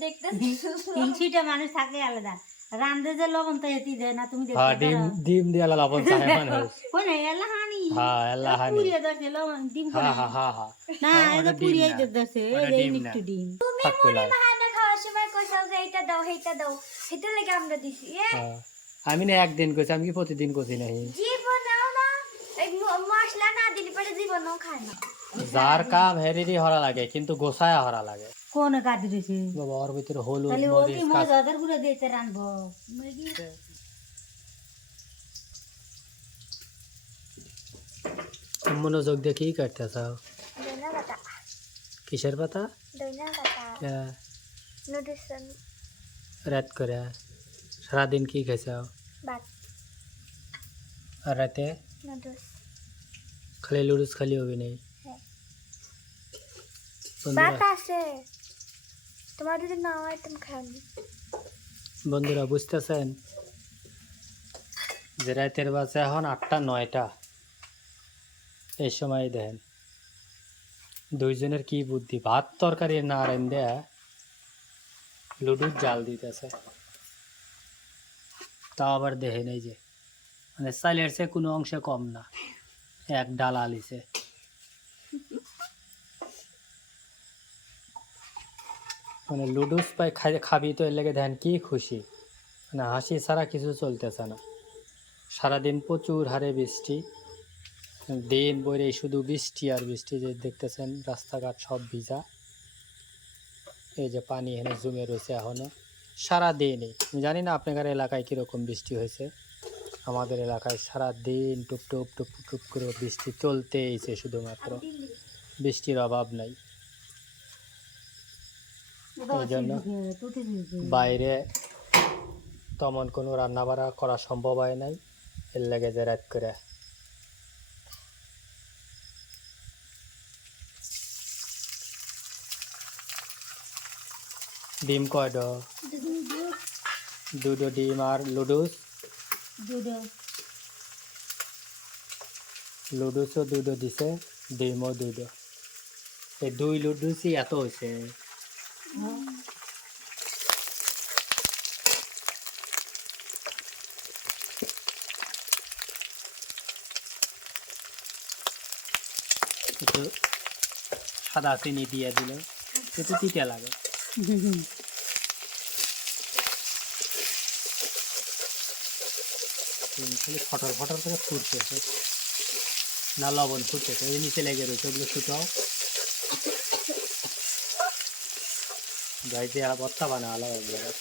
দেখতে তিনশিটা মানুষ থাকে আলাদা রান্ধে যে লবণ তো এতি দেয় না তুমি হ্যাঁ দেখতে ডিম ডিম দিয়ে লবণ চায় মানুষ কোন এলা হানি হ্যাঁ এলা হানি পুরিয়ে দছে লবণ ডিম কোন হ্যাঁ হ্যাঁ হ্যাঁ হ্যাঁ না এটা পুরিয়ে দছে ওটা এই ডিম না একটু ডিম থাক কইলা মাহানা খাওয়ার সময় কইছাও যে এইটা দাও সেইটা দাও সেটা লাগে আমরা দিছি হ্যাঁ আমি না একদিন কইছি আমি কি প্রতিদিন কইছি নাই জীবনেও না এই মশলা না দিলে পরে জীবনেও খায় না যার কাম হেরিরি হরা লাগে কিন্তু গোসায়া হরা লাগে কোন কাটি দিছে বাবা ওর ভিতরে হলুদ তাহলে ও মরিচ কি মজাদার করে দিতে রানবো মনোযোগ দিয়ে কি কাটতে চাও দইনা পাতা কিসের পাতা দইনা পাতা নুডলস রাত করে সারাদিন কি খাইছাও ভাত আর রাতে নুডলস খালি লুডুস খালি হবে নাই হ্যাঁ বন্ধুরা ভাত আছে তোমার যদি না হয় তুমি খাবি বন্ধুরা বুঝতেছেন যে রাতের বাজে এখন 8টা 9টা এই সময় দেখেন দুইজনের কি বুদ্ধি ভাত তরকারি না রান্ধে লুডুর জাল দিতেছে তাও আবার দেখে নেই যে মানে চাইলের সে কোনো অংশে কম না এক ডাল আলিছে মানে লুডুস পাই খাবি তো এর লেগে দেখেন কি খুশি মানে হাসি ছাড়া কিছু চলতেছে না সারাদিন প্রচুর হারে বৃষ্টি দিন বইরে শুধু বৃষ্টি আর বৃষ্টি যে দেখতেছেন রাস্তাঘাট সব ভিজা এই যে পানি এখানে জমে রয়েছে এখনো সারাদিনই আমি জানি না আপনাদের এলাকায় কীরকম বৃষ্টি হয়েছে আমাদের এলাকায় সারাদিন টুপ টুপ টুপ টুপ করে বৃষ্টি চলতেইছে শুধুমাত্র বৃষ্টির অভাব নাই এই জন্য বাইরে তেমন কোনো রান্না বাড়া করা সম্ভব হয় নাই এর লেগে যে রাত করে ডিম কয়ডো দুটো ডিম আর লুডুস লুডুসও দুটো দিছে ডিমও দুটো এই দুই লুডুসই এত হয়েছে একটু সাদা চিনি দিয়ে দিল একটু তিতে লাগে খালি ফটর ফটর করে ফুটতেছে না লবণ ফুটতেছে ওই নিচে লেগে রয়েছে ওগুলো ছুটাও গাইতে ভর্তা বানালো একবার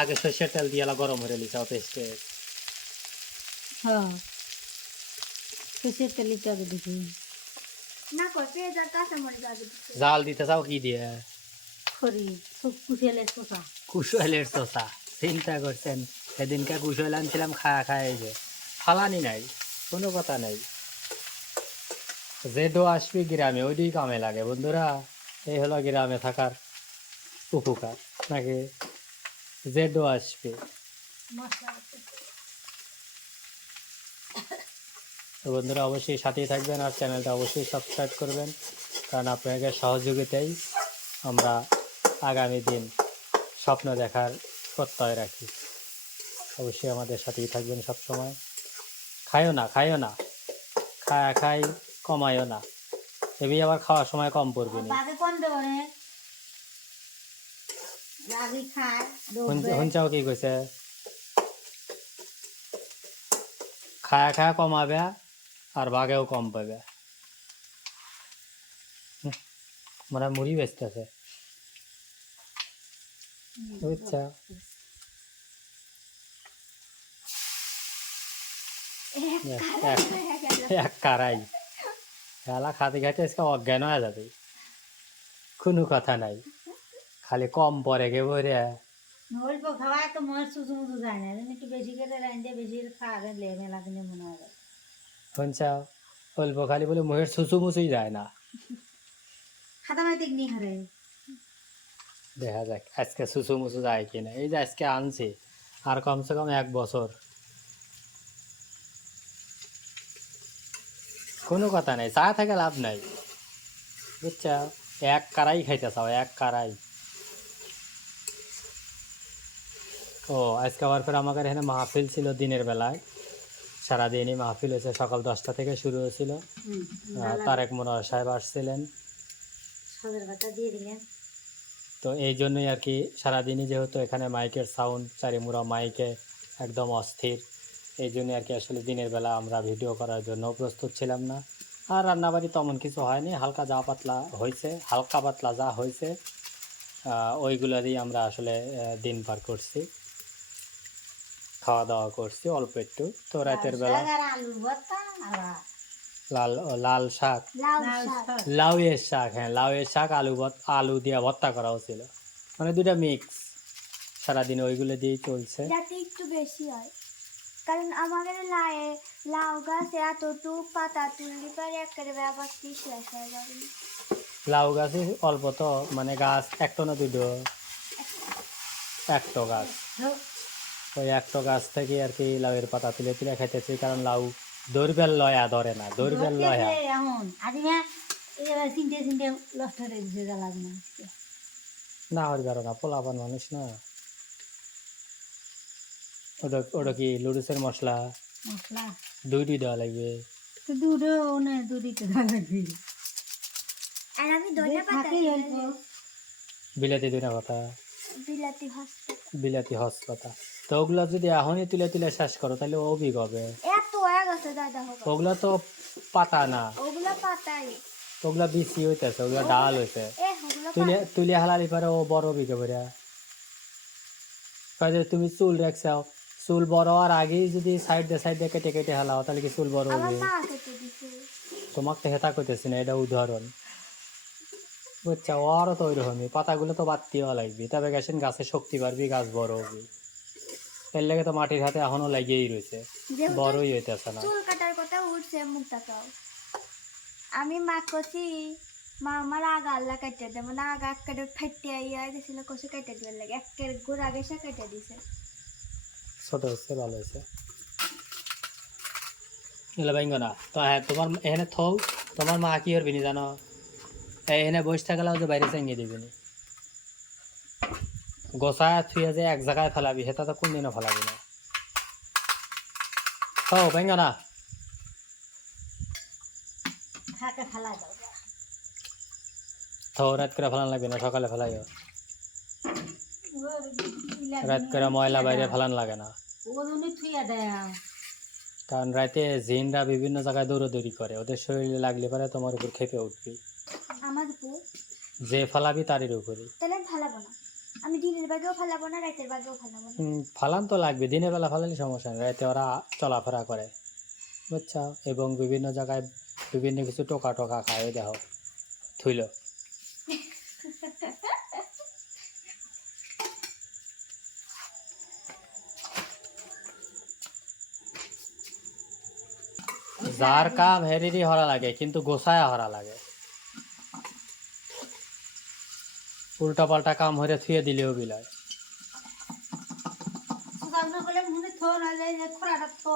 আগে সর্ষের তেল দিয়ে গরম হয়ে লিচাও পেস্টে হ্যাঁ সর্ষের তেলটা আগে দিছি না কই পেঁয়াজ আর কাঁচামরিচ আগে দিছি জাল দিতে চাও কি দিয়ে খড়ি সব কুশেলে শসা কুশলের চোষা চিন্তা করছেন সেদিনকে কুশল আনছিলাম খায়া খায় এই যে ফালানি নাই কোনো কথা নাই যে ডো আসবি গ্রামে ওইটাই কামে লাগে বন্ধুরা এই হলো গ্রামে থাকার উপকার নাকি যে ডো আসবে মশলা আছে তো বন্ধুরা অবশ্যই সাথেই থাকবেন আর চ্যানেলটা অবশ্যই সাবস্ক্রাইব করবেন কারণ আপনাদের সহযোগিতায় আমরা আগামী দিন স্বপ্ন দেখার প্রত্যয় রাখি অবশ্যই আমাদের সাথেই থাকবেন সব সময় খাইও না খায়া খাই কমায়ও না এবি আবার খাওয়ার সময় কম পড়বে না বাগে কোন দেব রে রাগি খায় হুঞ্চাও কি কইছে খায়া খায়া কমাবে আর বাগেও কম পাবে মানে মুড়ি বেচতেছে বুঝছা এক কারাই খেলা খাতে খাতে আজকে অজ্ঞান হয়ে যাবে কোনো কথা নাই খালি কম পরে গে বরে অল্প খাওয়ায় তো মনের সুসু মুসু যায় না একটু বেশি করে রাঁধে বেশি খাওয়া গেলে মেলা কিনে মনে হয় শুনছাও অল্প খালি বলে মুহের সুসু মুসুই যায় না খাতা মাইতে নি হারে দেখা যাক আজকে সুসু মুসু যায় কিনা এই যে আজকে আনছি আর কমসে কম 1 বছর কোনো কথা নাই চা থেকে লাভ নাই বুঝছা, এক কারাই খাইতে চাও, এক কারাই। ও আজকে আবার ফের আমাদের এখানে মাহফিল ছিল দিনের বেলায়, সারাদিনই মাহফিল হয়েছে, সকাল 10টা থেকে শুরু হয়েছিল। তারেক মনোহর সাহেব আসছিলেন, সদের কথা দিয়ে দিলেন। তো এই জন্যই আর কি সারাদিনই, যেহেতু এখানে মাইকের সাউন্ড চারিমুরা মাইকে একদম অস্থির, এই জন্য আর কি আসলে দিনের বেলা আমরা ভিডিও করার জন্য প্রস্তুত ছিলাম না। আর রান্নাবাড়ি তেমন কিছু হয়নি, হালকা যা পাতলা হয়েছে, হালকা পাতলা যা হয়েছে ওইগুলো দিয়ে আমরা আসলে দিন পার করছি, খাওয়া দাওয়া করছি অল্প একটু। তো রাতের বেলা আলুর ভর্তা আর লাল লাল শাক, লাউ লাউ শাক শাক। লাউয়ের শাক, হ্যাঁ লাউয়ের শাক, আলু দিয়ে ভর্তা করা হয়েছিল, মানে দুটা মিক্স। সারাদিন ওইগুলো দিয়েই চলছে। যাতে একটু বেশি হয়, কারণ আমাদের লাউ গাছে এতটুক পাতা তুললি পারে একেবারে ব্যাপার কি শেষ হয়ে যাবে। লাউ গাছে অল্প তো, মানে গাছ একটা না দুটো, একটা গাছ, ওই একটা গাছ থেকে আর কি লাউয়ের পাতা তুলে তুলে খাইতেছি, কারণ লাউ দৌড়বেল লয়া ধরে না, দৌড়বেল লয়া এখন আদিমা এবার চিনতে চিনতে লষ্ট হয়ে দিছে, যা লাগে না না হয়ে পারো না, পোলাপান মানুষ না। ওটা ওটা কি লুডুসের মশলা মশলা দুইটি দেওয়া লাগবে, তো দুটো না দুটিতে যা লাগবে। আর আমি ধনে পাতা থাকেই অল্প। বিলাতি দুইটা পাতা, বিলাতি হস্ত বিলাতি হস পাতা। তো ওগুলা যদি এখনই তুলে তুলে শেষ করো তাহলে অভিগ হবে। এত হয়ে গেছে দাদা হবে, ওগুলা তো পাতা না, ওগুলা পাতাই, ওগুলা বিচি হইতেছে, ওগুলা ডাল হইছে। ওগুলা তুলে তুলে হালালি পারে ও বড় বিঘে বেড়া। কাজে তুমি চুল রাখছাও, চুল বড় হওয়ার আগেই যদি সাইড দিয়ে কেটে কেটে হালাও তাহলে কি চুল বড় আমার হবে? মা কেটে দিছে। তোমাকে তো হেতা করতেছি না, এটা উদাহরণ, বুঝছা? ওরও তো ওইরকমই, পাতাগুলো তো বাদ দেওয়া লাগবে, তবে গেছেন গাছে শক্তি বাড়বি, গাছ বড় হবে। এর লেগে তো মাটির হাতে এখনো লাগিয়েই রয়েছে, যেহেতু বড়ই হইতেছে না। চুল কাটার কথা উঠছে মুখ তাকাও, আমি মা কষি মা আমার আগা আল্লাহ কাটে দেয়, মানে আগা কেটে ফেটে আইয়া গেছিল, কষে কেটে দেওয়ার লাগে একের গোড়া গেছে কেটে দিছে। ছোট হচ্ছে, ভালো হয়েছে। এগুলো বাইঙ্গ না তো, হ্যাঁ তোমার এখানে থৌ, তোমার মা কি করবি নি জানো? এখানে বসে থাকলেও যে বাইরে চেঙ্গিয়ে দিবি নি, গোসায় থুয়ে যে এক জায়গায় ফেলাবি, সেটা তো কোনদিনও ফেলাবি না। ও বাইঙ্গ না, থাকে ফেলা দাও। থৌ রাত করে ফেলান লাগবে না, সকালে ফেলাইও। ওর ইলা রাত করে ময়লা বাইরে ফেলান লাগে না, ওগুলো থুইয়া দেয়। কারণ রাতে জিনরা বিভিন্ন জায়গায় দৌড়াদৌড়ি করে, ওদের শরীরে লাগলে পরে তোমার উপর খেপে উঠবি, আমার উপর যে ফেলাবি তারের উপরে। তাহলে আমি ফালাবো না, আমি দিনের বাগেও ফালাবো না, রাতের বাগেও ফালাবো না। ফালান তো লাগবে, দিনের বেলা ফালালে সমস্যা নেই, রাতে ওরা চলাফেরা করে, বুঝছো? এবং বিভিন্ন জায়গায় বিভিন্ন কিছু টোকা টোকা খায়, দেখো থুইল। যার কাম হেরিরই হরা লাগে, কিন্তু গোসায় হরা লাগে। উল্টা পাল্টা কাম হয়ে থুয়ে দিলেও বিলায়। সকাল না করলে মনে থো না যায় যে খোরাটা থো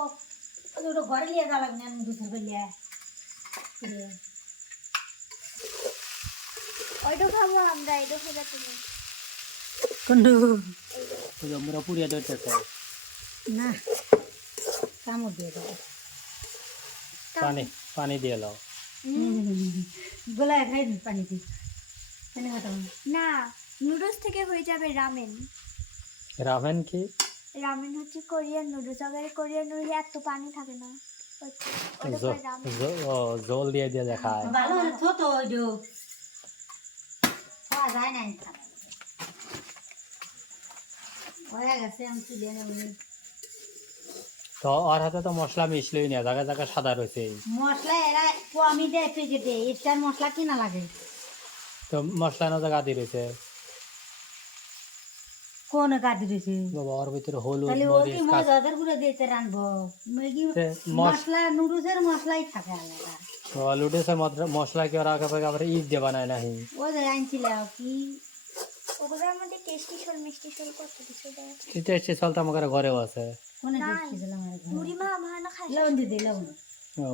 ওটা ঘরে নিয়ে যা লাগবে না দুপুর করলে। ওইটা খাবো আমরা, এটা খাবো তুমি। কোনটা আমরা পুড়িয়ে ধরতেছে, না কামড় দিয়ে দাও। পানি পানি দিয়ে লাও। গোলায় খাই পানি দিয়ে পানি খাতাম না, নুডলস থেকে হয়ে যাবে রামেন। রামেন কি? রামেন হচ্ছে কোরিয়ান নুডলস, আবার কোরিয়ান নুডলস এত পানি থাকে না, ওটা করে রামেন। জল দিয়ে দিয়ে দেখায়। ভালো থো তো ওই যে খাওয়া যায় না হয়ে গেছে। আমি তুলে নেব। তো ওর হাতে তো মশলা মিশলই না, জায়গায় জায়গায় সাদা রয়েছে। মশলা এরা কমই দেয় প্যাকেটে, এক্সট্রা মশলা কিনা লাগে। তো মশলা না জায়গা দিয়ে রয়েছে, কোন কাজ দিয়েছে বাবা ওর ভিতরে হলুদ তাহলে ও মরিচ কি মজাদার করে দিতে রানবো? ম্যাগি মশলা নুডলসের মশলাই থাকে আলাদা। লুডেসের মশলা কি ওরা আগে ঈদ দিয়ে বানায় নাহি? ও যে আনছিল কি ওগুলোর মধ্যে টেস্টি ঝোল মিষ্টি ঝোল কত কিছু দেয়। এটা এসে চলতে আমার ঘরেও আছে। কোনে নাই। দেখছিলাম আর মুড়ি মা আমার না খাই। লবণ দিতে লবণ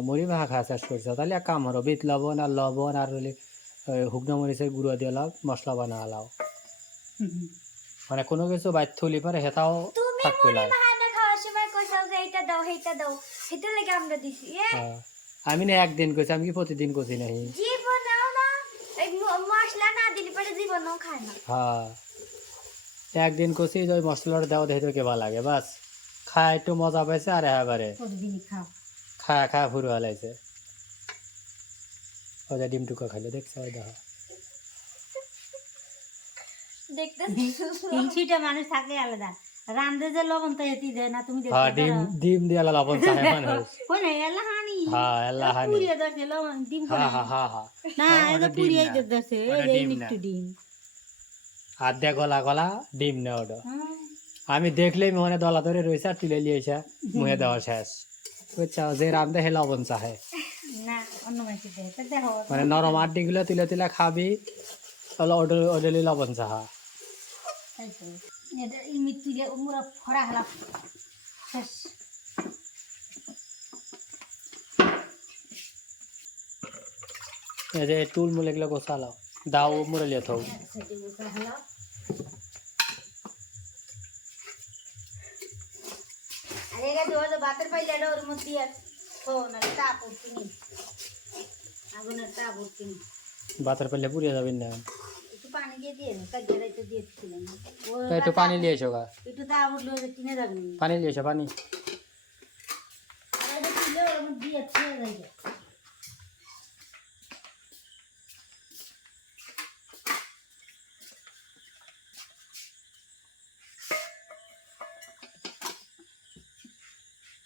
মুড়ি ভাঙা খাওয়া শেষ করছে, তাহলে এক কাম হলো, বিট লবণ আর হলে শুকনো মরিচের গুঁড়ো দিয়ে লাও মশলা বানা লাও মানে কোনো কিছু বাইর থুলি পারে হেতাও তুমি থাকবে মুড়ি লাই মাখানো খাওয়ার সময় কইছাও যে এইটা দাও সেইটা দাও সেটা লেগে আমরা দিছি আমি না একদিন করছি আমি কি প্রতিদিন করছি নাহি জীবনেও না এই মশলা না দিলে পরে জীবনেও খায় না হ্যাঁ একদিন করছি যে ওই মশলাটা দেওয়া দেখে তো কেবা লাগে বাস খায় একটু মজা পাইছে আর এবারে প্রতিদিনই খাও খায়া খায়া ফুরু হালাইছে ওদের ডিম টুকা খাইলে দেখছে ওই দেখো দেখতে তিনশিটা মানুষ থাকে আলাদা রান্ধে যে লবণ তো এটি দেয় না তুমি হ্যাঁ দেখতে ডিম ডিম দিয়ে লবণ চায় মানুষ কই না এলা হানি হ্যাঁ আল্লাহ হানি পুড়িয়ে দছে লবণ ডিম হ্যাঁ হ্যাঁ হ্যাঁ হ্যাঁ না ওটা এটা ডিম পুড়িয়ে না। দছে ওটা এই ডিম না। একটু ডিম আর দিয়ে গলা গলা ডিম না ওটা হ্যাঁ। আমি দেখলেই মনে দলা ধরে রয়েছে আর তুলে নিয়েছে মুহে দেওয়া শেষ বুঝছো যে রান্ধে হে লবণ চাহে না অন্য মানুষ দেয় তা দেখো মানে নরম আড্ডি গুলো তুলে তুলে খাবি তাহলে ওডলি লবণ চাহা তাই তো এটা ইমি তুলে মুরা ফরা হলা শেষ এই যে টুল মুলে গুলো গোসালাও দাও মুরে লিয়ে থাও সেটি মুরা হলা আরে এটা তো বাতের পাইলে ওর মধ্যে আর তো না তাপ উঠিনি আগুনের তাপ উঠিনি বাতের পেলে পুড়িয়ে যাবেন না একটু পানি দিয়ে দিয়ে কাজে রাইতে দিয়েছিলাম তো একটু পানি নিয়ে এসো গা একটু তাপ উঠলে ওটা কিনে যাবেন পানি নিয়ে এসো পানি আর এটা তুলে ওর মধ্যে দিয়ে ছেড়ে যাইবে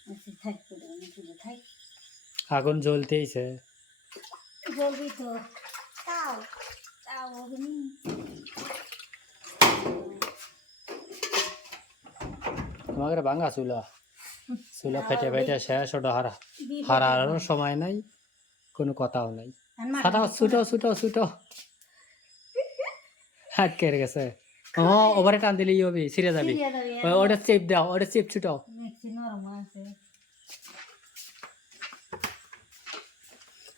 আচ্ছা থাক করে আমি তুলে থাক আগুন জ্বলতেইছে বলবি তো তাও তাও তোমাকে ভাঙা চুলা চুলা ফেটে ফেটে শেষ ওটা হারারও সময় নাই কোনো কথাও নাই ছাটাও ছুটো ছুটো ছুটো হাত কেড়ে গেছে ও ওভারে টান দিলেই হবে ছিঁড়ে যাবি ওটা চেপ দাও ওটা চেপ ছুটাও মিক্সি নরম আছে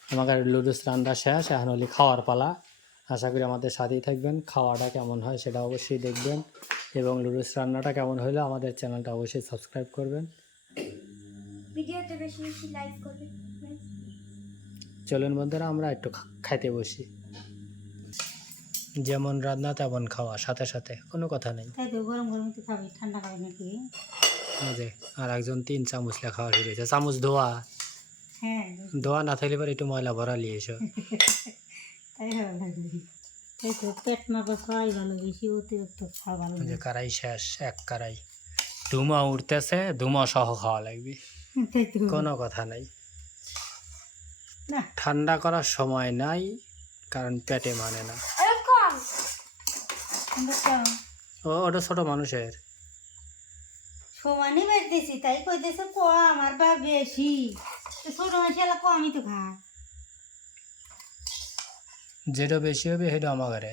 আমাকে লুডুস রান্না শেষ এখন হলে খাওয়ার পালা আশা করি আমাদের সাথেই থাকবেন খাওয়াটা কেমন হয় সেটা অবশ্যই দেখবেন এবং লুডুস রান্নাটা কেমন হলো আমাদের চ্যানেলটা অবশ্যই সাবস্ক্রাইব করবেন ভিডিওতে বেশি বেশি লাইক করবেন চলুন বন্ধুরা আমরা একটু খাইতে বসি যেমন রান্না তেমন খাওয়া সাথে সাথে কোনো কথা নেই তাই তো গরম গরম তো খাবি ঠান্ডা খাবি নাকি এই যে আর একজন 3 চামচ লে খাওয়া শুরু হয়েছে চামচ ধোয়া হ্যাঁ ধোয়া না থাকলে পরে একটু ময়লা ভরা নিয়ে এসো তাই ভালো লাগবে তাই তো পেট মাপা খাওয়াই ভালো বেশি অতিরিক্ত খাওয়া ভালো এই যে না কারাই শেষ এক কারাই ধুমা উঠতেছে ধুমা সহ খাওয়া লাগবে তাই তো কোনো কথা নাই না ঠান্ডা করার সময় নাই কারণ পেটে মানে না এরকম আমরা কেমন ওটা ছোট মানুষের সমানই বেরতেছি তাই কইতেছে কম আর বা বেশি তো ছোট মানুষ এলা কমই তো খা যেটা বেশি হবে সেটা আমার ঘরে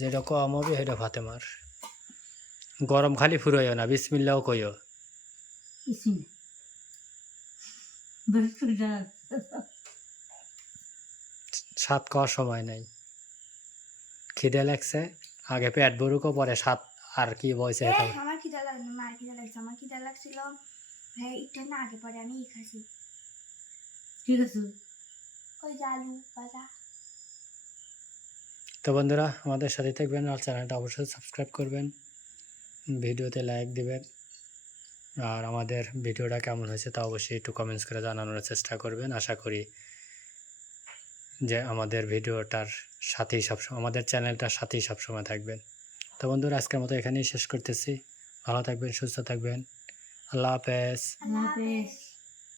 যেটা কম হবে সেটা ভাতে মার গরম খালি ফুরাইও না বিসমিল্লাও কইও কিছু না বিলকুল না স্বাদ খাওয়ার সময় নাই খিদে লাগছে আগে পেট ভরুকো পরে স্বাদ আর কি বয়সে এ, এটা আমার খিদা লাগছে মার খিদা লাগছে আমার খিদা লাগছিল হ্যাঁ একটু না আগে পরে আমি খাসি ঠিক আছে ওই যে আলু ভাজা তো বন্ধুরা আমাদের সাথে থাকবেন আর চ্যানেলটা অবশ্যই সাবস্ক্রাইব করবেন ভিডিওতে লাইক দিবেন আর আমাদের ভিডিওটা কেমন হয়েছে তা অবশ্যই একটু কমেন্টস করে জানানোর চেষ্টা করবেন আশা করি যে আমাদের ভিডিওটার সাথেই সবসময় আমাদের চ্যানেলটার সাথেই সবসময় থাকবেন তো বন্ধুরা আজকের মতো এখানেই শেষ করতেছি ভালো থাকবেন সুস্থ থাকবেন আল্লাহ হাফেজ আল্লাহ হাফেজ